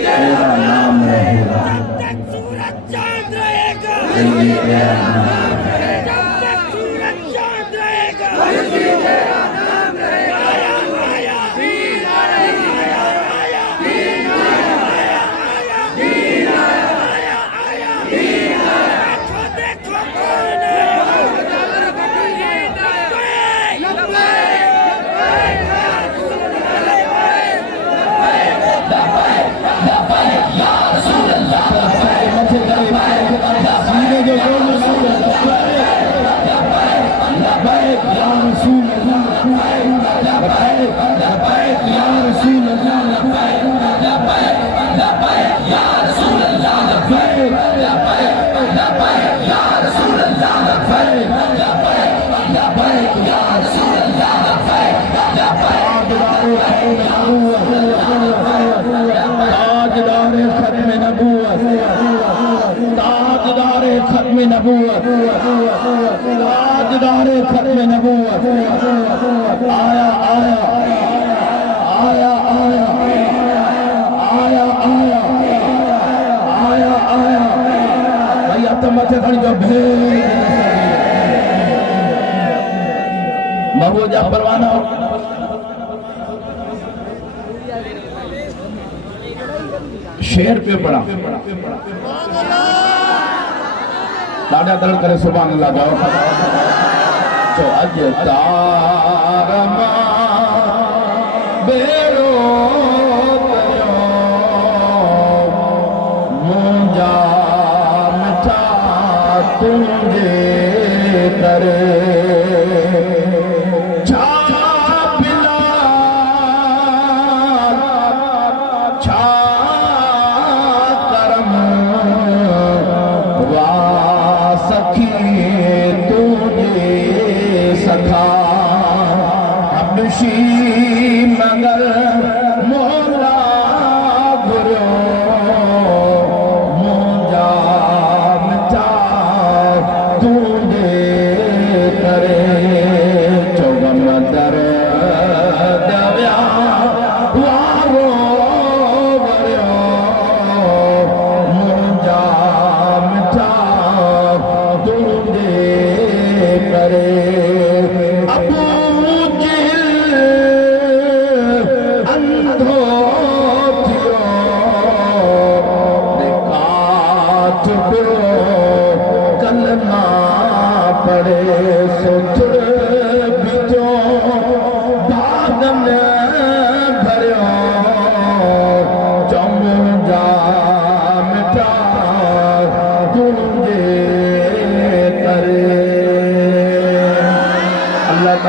तेरा नाम रहेगा, सूरज चांद रहेगा, तेरा नाम जब तक सूरज चांद रहेगा, आया आया दीन आया, आया दीन आया, आया दीन आया, आया दीन आया। देखो कौन आया आया आया आया आया आया आया आया भैया तो मथे खड़ी जो महबूजा परवाना शेर पे पड़ा दादा दल करे सुभान अल्लाह जाओ तो अज तारमा बेरो मुंजा मिठा तुझे करे मगर मोला गुरो मुंजा मिठा तुझे करे चौगम दर दव्या वारो वरियो मुंजा मिठा तुझे करे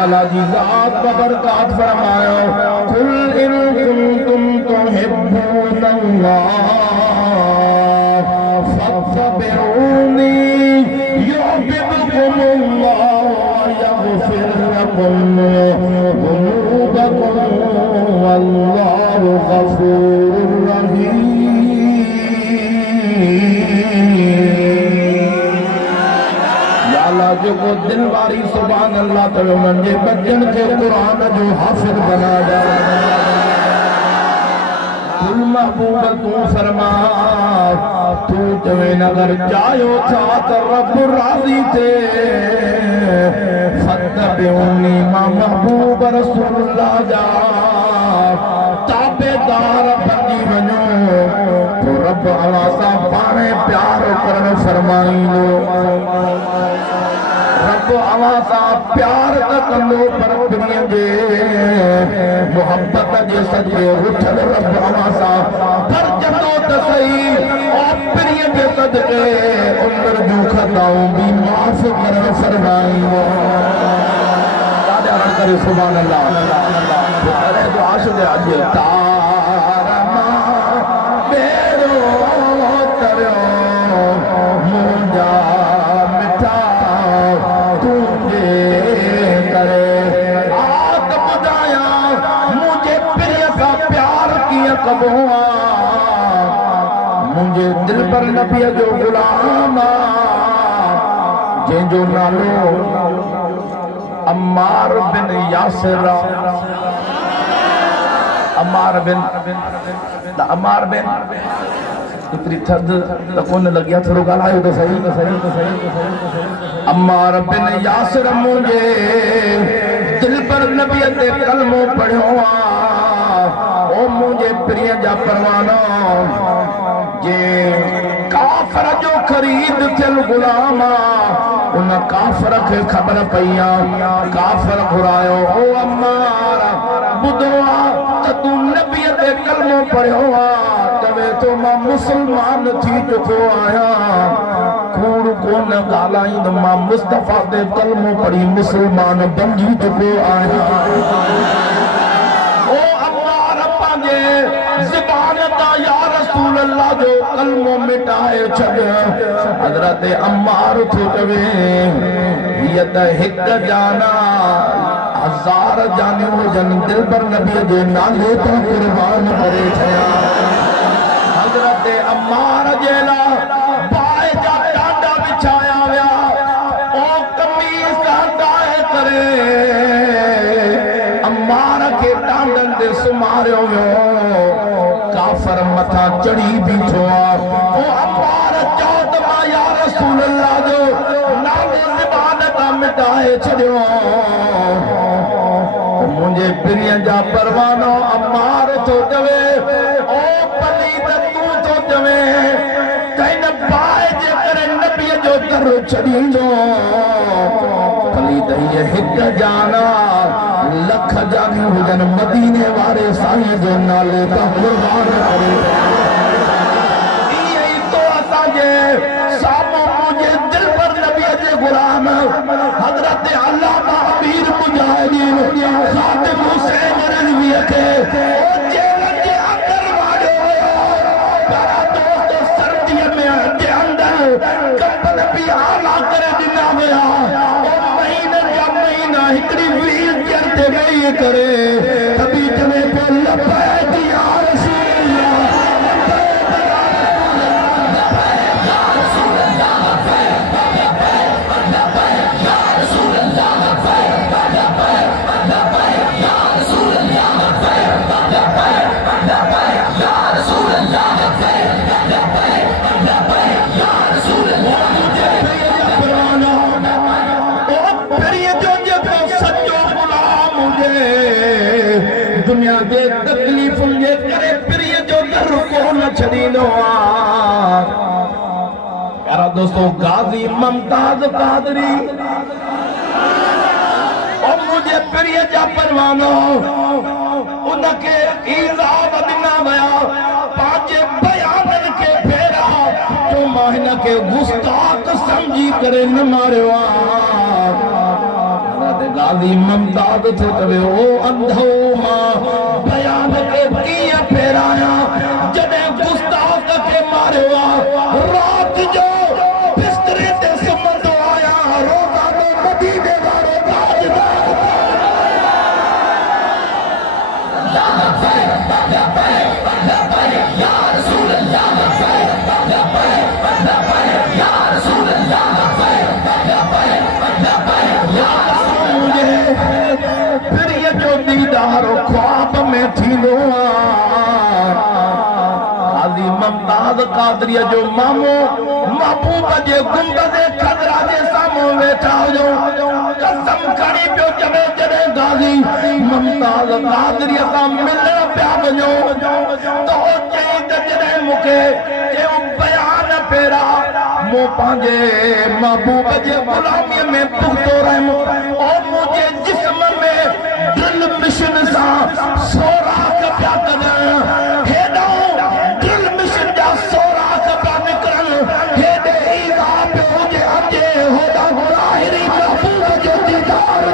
अल्लाह जी ज़ात बबरकात फरमायो कुल इन कुंतुम तुहिब्बूनल्लाह फत्तबिऊनी युहिब्बुकुमुल्लाह व यग़फिर लकुम ज़ुनूबकुम वल्लाहु गफूरुर रहीम। जो को दिल वारी सुभान अल्लाह तो मंजे बच्चन के कुरान जो हाफिज बना जाए तुल महबूब तू फरमा तू जवेन अगर चाहो चाहत रब राजी थे फत्तबिऊनी मा महबूब रसूलुल्लाह जा ताबेदार बनी वनो तो रब अल्लाह सा पाने प्यार करन फरमाई लो रब अल्लाह सा प्यार त कंदो पर प्रिय जे मोहब्बत जे सदके उठल रब अवासा पर जदो तसई और प्रिय जे सदके उमर जू खताऊं भी माफ कर फरमाई दादा करे सुभान अल्लाह अरे जो आशिक आज तारा बेरो तरयो मुंजा मिठा तुझे करे आत बुझाया मुझे प्रिय सा प्यार किया कबो मुझे दिल पर नबी जो गुलाम जंहिंजो नालो अम्मार बिन यासिर अम्मार बिन इतनी थद त कोन लॻिया थोरो ॻाल्हायो त सही अम्मार बिन यासिर मुंहिंजे दिल पर नबीअ ते कलमो पढ़ियो ओ मुंहिंजे प्रिय जा परवाना जे काफ़र जो ख़रीद थियल गुलाम उन काफ़र खे ख़बर पई काफ़र घुरायो ओ अम्मार ॿुधो त तूं नबीअ ते कलमो पढ़ियो चवे तो मां मुसलमान थी चुको आहियां कूड़ कोन ॻाल्हाईंदो मां मुस्तफ़ा ते कलमो पढ़ी मुसलमान बणिजी चुको आहियां ओ अम्मार पंहिंजे ज़बान तां या रसूल अल्लाह जो कलमो मिटाए छॾ हज़रत अम्मार थो चवे हीअ त हिकु जाना हज़ार जानियूं हुजनि दिल पर नबीअ जे नाले तां कुर्बान करे छॾिया हज़रत अम्मार जे लाइ बाहि जा टांडा विछाया विया ओ कमीज़ हटाए करे अम्मार खे टांडनि ते सुम्हारियो वियो काफ़र मथा चढ़ी बीठो ओ अम्मार चओ त मां या रसूल अल्लाह जो नाले ज़बान तां मिटाए छॾियो मुझे प्रिय जा परवानो अम्मार तो चवे ओ पलीद तू तो चवे कइन बाए जे करे नबी जो दर छड़ींदो पलीद ये हिक जाना लख जानी हुजन मदीने वाले साईं जो नाले ता कुर्बान करे ई तो असा जे सामो मुझे दिल पर नबी जे गुलाम हजरत अल्लामा अमीर मुजाहिदीन खातिम हुसैन रज़वी के ओ जेल जे अंदर वाड़ियो पर दोस्त सर्दी में जे अंदर कंबल भी आला करे दिना विया ओ महीना हिकड़ी व्हील चेयर ते वेही करे कभी चवे पे लबैक या रसूल दुनिया के तकलीफुन जे करे प्रिय जो दर को न छड़ींदो प्यारा दोस्तों गाजी मुमताज कादरी और मुझे प्रिय जा परवानो उनके ईज़ाब दिना वया पांचे बयानन के फेरा तो माहिन के गुस्ताख समझी करे न मारियो गाजी मुमताज थे कवे ओ अंधो मां बयान के किया फेराया जदे गुस्ताख के मारियो रात जो बिस्तरे ते सुमंदो आया रोजा में मदीने वाले ताजदार या रसूल अल्लाह या रसूल अल्लाह प्रिय जो दीदार ख्वाब में थींदो आली मुमताज कादरी जो मामो महबूब जे गुंबद खदरा जे सामो वेठा हुजो कसम खणी पियो चवे जॾहिं गाज़ी मुमताज कादरी सां मिलण पिया वञो तो चई त जॾहिं मूंखे चयो बयान फेरा मो पंहिंजे महबूब जे गुलामीअ में पुख़्तो रहियमि और मुंहिंजे जिस्म में दिल मिश मिशन सा सोराख प्या कदन हेडो दिल मिशन जा सोराख प्या निकरन हेडे ईदा पे हुजे अजे होदा ज़ाहिरी महबूब जो दीदार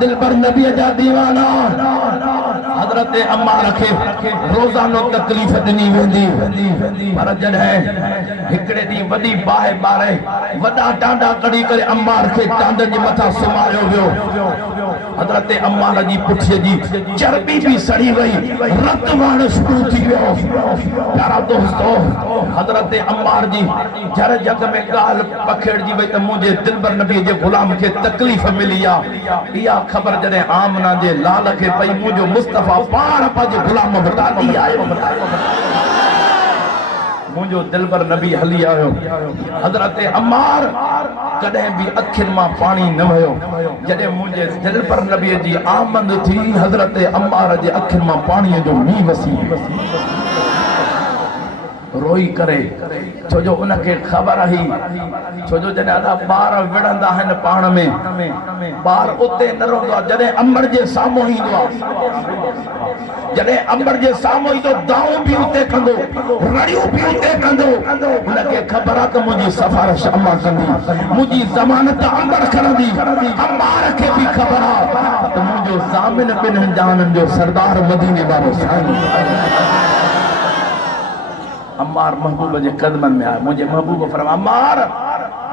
दिल पर नबी जा दीवाना हजरत अम्मार खे रोजानो तकलीफ़ ॾिनी वेंदी पर जॾहिं हिकिड़े ॾींहुं वॾी बाहि ॿारे वॾा टांडा कढी करे अम्मार खे टांडनि जे मथां सुम्हारियो वियो हजरत अम्मार जी पुठीअ जी चर्बी भी सड़ी वई रत वहण शुरू थी वियो प्यारा दोस्तो हजरत अम्मार जी जर जग में ॻाल्हि पखेड़जी वई त मुंहिंजे दिलबर नबी जे गुलाम खे तकलीफ़ मिली आहे इहा ख़बर जॾहिं आमना जे लाल खे पई मुंहिंजो मुस्तफ़ा पाण पंहिंजे गुलाम वटां ॾी आयो मुंहिंजो दिलबर नबी हली आयो हजरत अम्मार कॾहिं भी अखियुनि मां पाणी न वयो जॾहिं मुंहिंजे दिलबर नबी जी आमद थी हजरत अम्मार जे अखियुनि मां पाणीअ जो मींहुं वसी रोई करे छो जो उनखे ख़बर हुई छो जो जॾहिं अदा ॿार विढ़ंदा आहिनि पाण में ॿार उते न रहंदो आहे जॾहिं अमर जे साम्हूं ईंदो आहे जॾहिं अमर जे साम्हूं ईंदो दाऊं बि उते कंदो रड़ियूं बि उते कंदो उनखे ख़बर आहे त मुंहिंजी सिफारिश अम्मा कंदी मुंहिंजी ज़मानत अमर खणंदी अम्मार खे बि ख़बर आहे त मुंहिंजो ज़ामिन ॿिन्हिनि जहाननि जो सरदार मदीने वारो साईं अम्मार महबूब जे कदमनि में आया मुंहिंजे महबूब फरमा अम्मार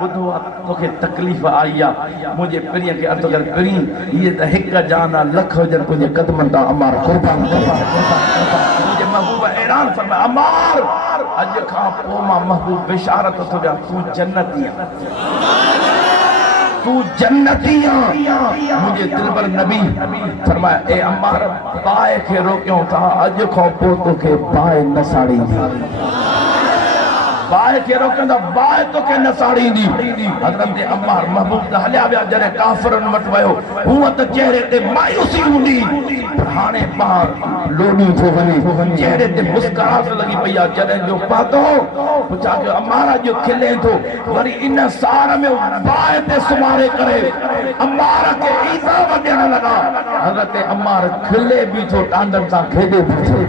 ॿुधो तोखे तकलीफ़ आई आहे मुंहिंजे पिरीअ खे अर्ज़ु कर पिरी हीअ त हिकु जान आहे लख हुजनि तुंहिंजे कदमनि तां अम्मार क़ुर्बान करे मुंहिंजे महबूब ऐलान फरमाया अम्मार अॼु खां पोइ मां महबूब बिशारत थो ॾियां तूं जन्नती आहीं तू जन्नती मुझे दिलबर नबी फरमाया ए अम्मार बाहि खे रोकियो था अॼु खां पोइ तोखे बाहि न साड़ींदी बाहि खे रोकंदा बाहि तोखे न साड़ींदी हज़रत अम्मार महबूब त हलिया विया जॾहिं काफ़िरनि वटि वियो हूअं त चेहरे ते मायूसी हूंदी पर हाणे ॿाहिरि लोॾी थो वञे चेहरे ते मुस्कुराहट लॻी पई आहे जॾहिं जो पातो पुछा कयो अम्मार जो खिले थो वरी इन सार में बाहि ते सुम्हारे करे अम्मार खे ईसा वॼण लॻा हज़रत अम्मार खिले बि थो टांडनि सां खेॾे बि थो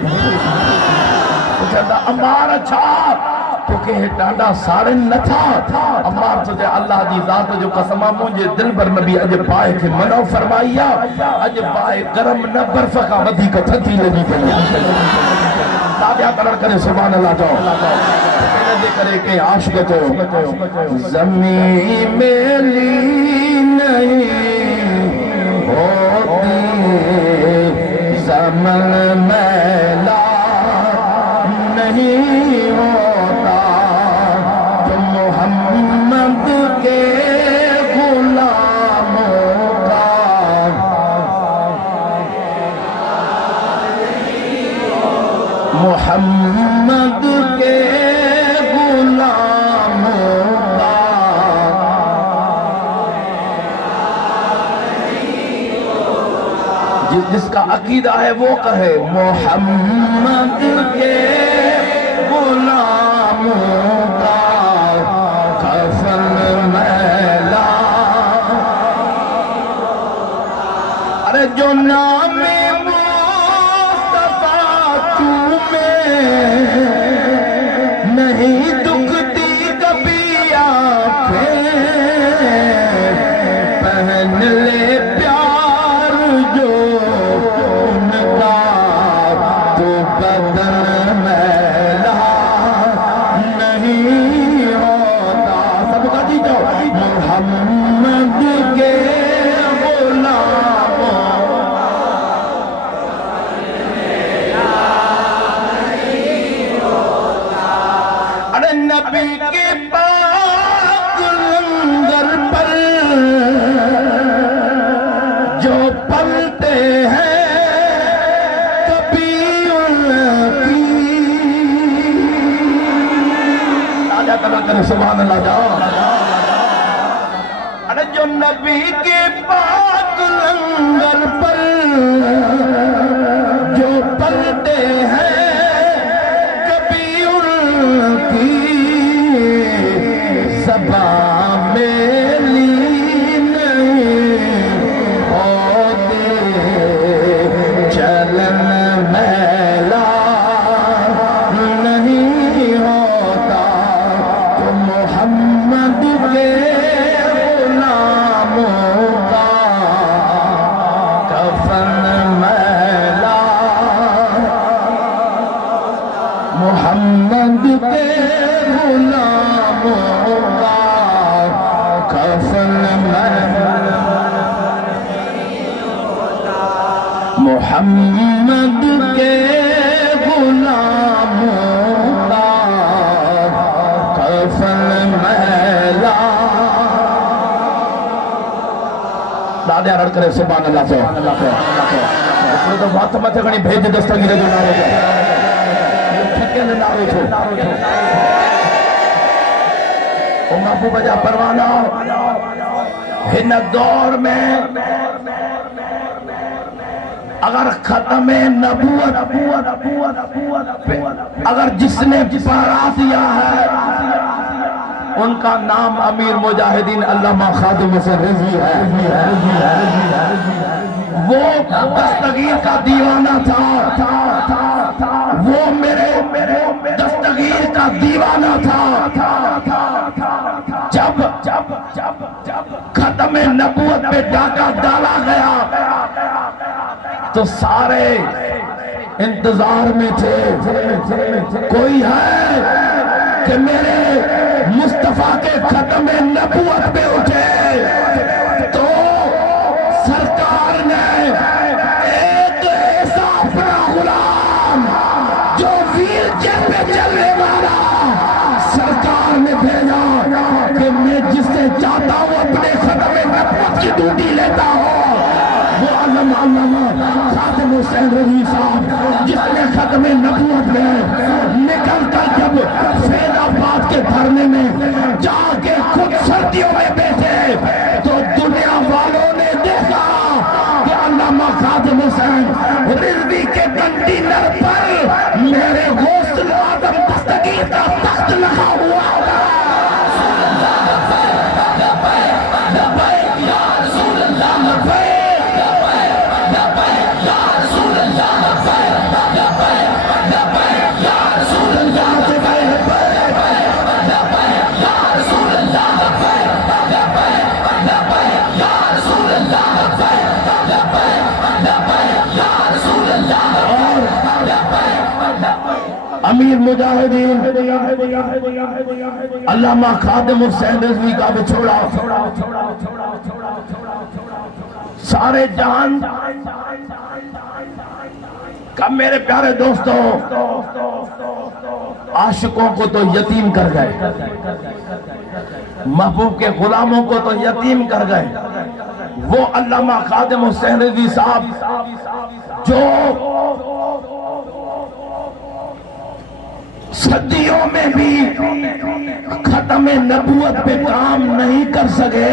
पुछंदा अम्मार छा तोखे हे टांडा साड़नि नथा अम्मार तुझे अल्लाह जी ज़ात जो कसम आहे मुंहिंजे दिलबर नबी अॼु बाहि खे मनो फरमाई आहे अॼु बाहि गरम न बर्फ़ खां वधीक थधी लॻी पई आहे ताबिया करण करे सुभान अल्लाह चओ इनजे करे के आशिक़ चयो ज़मीन मेली नहीं होती ज़मन मैला नहीं होता जो मोहम्मद के गुलामों का मोहम्मद के गुलामों का जिसका अकीदा है वो कहे मोहम्मद के गुलामों का कफन मैला अरे जो नामे मुस्तफा चूमे नहीं दुखती कभी आंखें पहन ले प्यार जो उनका तो बदन मैला नहीं होता सबका जी जाओ मोहम्मद के गुलामों अरे नबी के पाक लंगर पर जो पलते हैं कभी उनकी ताजा तला करे सुभान अल्लाह जाओ जो नबी के पाक लंगर पर जो पलते हैं कभी उनकी सभा मेली नहीं होते, चलन मैला नहीं होता, तो मोहम्मद के गुलामों का कफन मैला, मोहम्मद के गुलामों का कफन मैला, मोहम्मद के गुलामों का कफन मैला। दादे अरड़ करे सुभान अल्लाह से तो बात मत घणी भेज दस्तगीर जो नारो छो ये ठके ने नारो छो ओ महबूब जा परवाना हिन दौर में अगर खत्म नबूवत अगर जिसने पढ़ा दिया है उनका नाम अमीर मुजाहिदीन अल्लामा खादिम हुसैन रिजवी है। वो दस्तगीर का दीवाना था, वो मेरे दस्तगीर का दीवाना था। जब खत्म नबूवत पे डाका डाला गया तो सारे इंतजार में थे, कोई है कि मेरे मुस्तफा के खत्म नबूवत पे उठे। तो सरकार ने एक ऐसा अपना गुलाम जो वीर पे चलने वाला सरकार ने भेजा कि मैं जिससे चाहता हूं अपने खत्म नबूवत की ड्यूटी लेता हूं, वो अल्लामा खादिम हुसैन रिजवी साहब जिसने खत्म नबूवत में निकल कर जब फैजाबाद के धरने में जाके खुद सर्दियों में बैठे तो दुनिया वालों ने देखा कि अल्लामा खादिम हुसैन रिजवी के कंटेनर पर मेरे गौसल आदम दस्तगीर का तख्त लगा हुआ होगा। अमीर मुजाहिदीन अल्लामा खादिम हुसैन रिजवी का बिछोड़ा सारे जहान का मेरे प्यारे दोस्तों आशिकों को तो यतीम कर गए, महबूब के गुलामों को तो यतीम कर गए। वो अल्लामा खादिम हुसैन रिजवी साहब जो सदियों में भी खत्म नबूवत पे काम नहीं कर सके,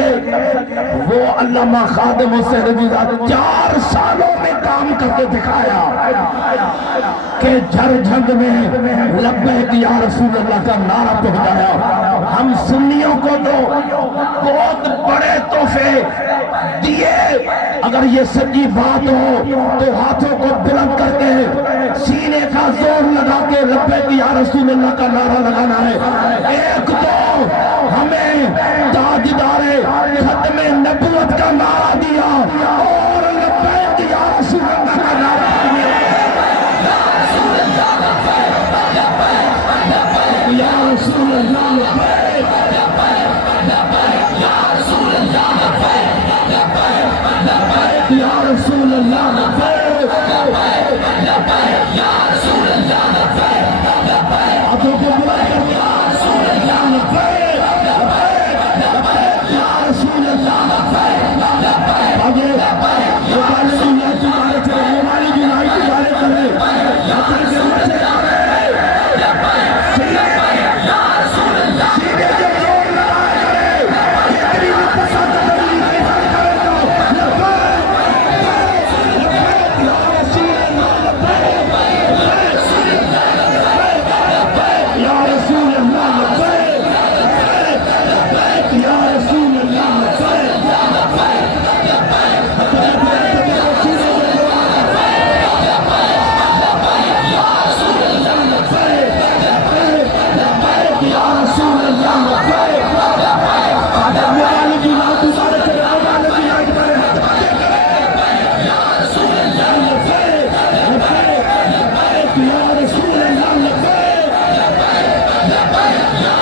वो अल्लामा खादिम हुसैन रिजवी साहब 4 सालों में काम करके दिखाया कि झरझंड में लब्बैक या रसूल अल्लाह का नारा पहुंचाया। हम सुन्नियों को तो बहुत बड़े तोहफे दिए, अगर ये सच्ची बात हो तो हाथों को बुलंद करके सीने का जोर लगा के लब्बैक या रसूल अल्लाह का नारा लगाना है। एक तो हमें ताजदार